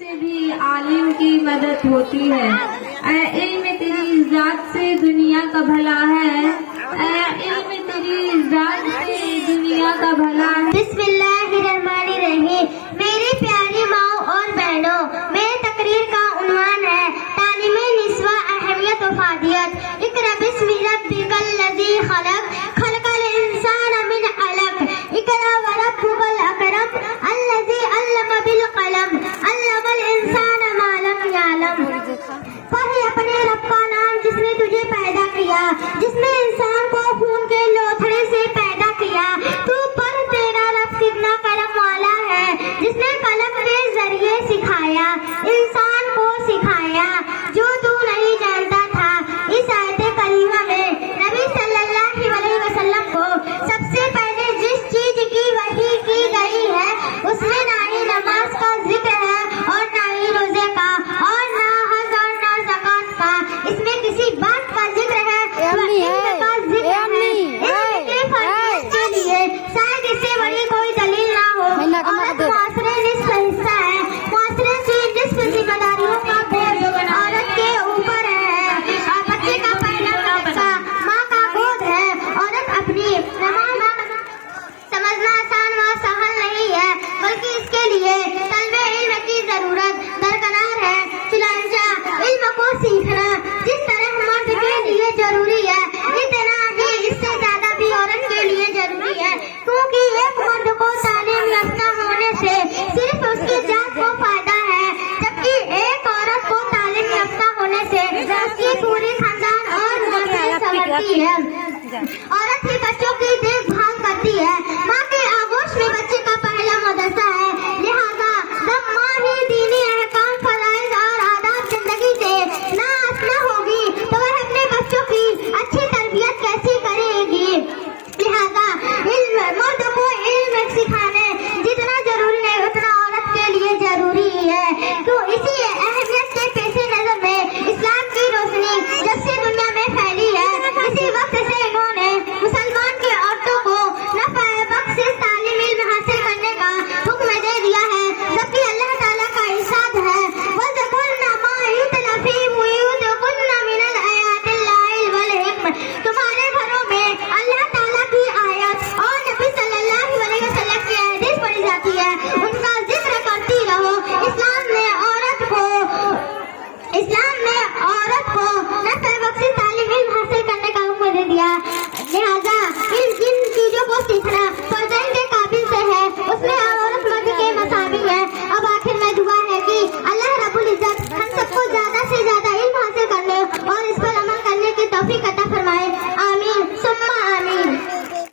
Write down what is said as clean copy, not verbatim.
سے بھی عالم کی مدد ہوتی ہے۔ اے علم تیری ذات سے دنیا کا بھلا ہے، اے علم تیری ذات سے دنیا کا بھلا ہے۔ بسم اللہ الرحمن الرحیم۔ میری پیاری ماؤں اور بہنوں، میرے تقریر کا عنوان ہے تعلیم نسواں، اہمیت و فادیت۔ اقرأ بسم ربک الذی خلق، خلق الانسان من علق، اقرأ وربک الاکرم الذی علم بالقلم، علم الانسان ما لم یعلم۔ پڑھ اپنے رب کا نام جس نے تجھے پیدا کیا، جس نے انسان کو خون کے لوتھڑے سے پیدا کیا۔ تو پڑھ تیرا رب کتنا کرم والا ہے، جس نے قلم کے ذریعے سکھایا، انسان کو سکھایا جو تو نہیں جانتا تھا۔ اس آیت کریمہ میں نبی صلی اللہ علیہ وسلم کو سب سے پہلے جس چیز کی وحی کی گئی ہے اس میں نہ ہی نماز کا ذکر ہے اور نہ ہی روزے کا اور نہ حج اور نہ زکوٰۃ کا۔ اس میں کسی بات کا ذکر ہے تو علم کا ذکر ہے۔ علم کے فضیلت کے لیے شاید اس سے بڑی کوئی دلیل نہ ہو۔ عورت معاشرے نصف حصہ ہے، معاشرے کی نصف ذمہ داریوں کا بوجھ عورت کے اوپر ہے۔ بچے کا پہلا بچہ ماں کا گود ہے۔ عورت اپنی نماز سمجھنا آسان و سہل نہیں ہے، بلکہ اس کے لیے طلب علم کی ضرورت درکنار ہے۔ چنانچہ علم کو سیکھنا جس طرح مرد کے لیے ضروری ہے، اتنا ہی اس سے زیادہ بھی عورت کے لیے ضروری ہے، کیونکہ ایک مرد کو تعلیم یافتہ ہونے سے صرف اس کی ذات کو فائدہ ہے، جبکہ ایک عورت کو تعلیم یافتہ ہونے سے اس کی پوری خاندان اور نسل سنورتی ہے۔ عورت ہی بچوں کی دیکھ بھال کرتی ہے، ماں کے آغوش میں بچے کا پہلا مدرسہ ہے، لہذا جب ماں ہی دینی احکام، فرائض اور آداب زندگی سے نا آشنا ہوگی تو وہ اپنے بچوں کی اچھی تربیت کیسی کرے گی؟ لہذا مرد کو علم سکھانے جتنا ضروری ہے اتنا عورت کے لیے ضروری ہے، تو اسی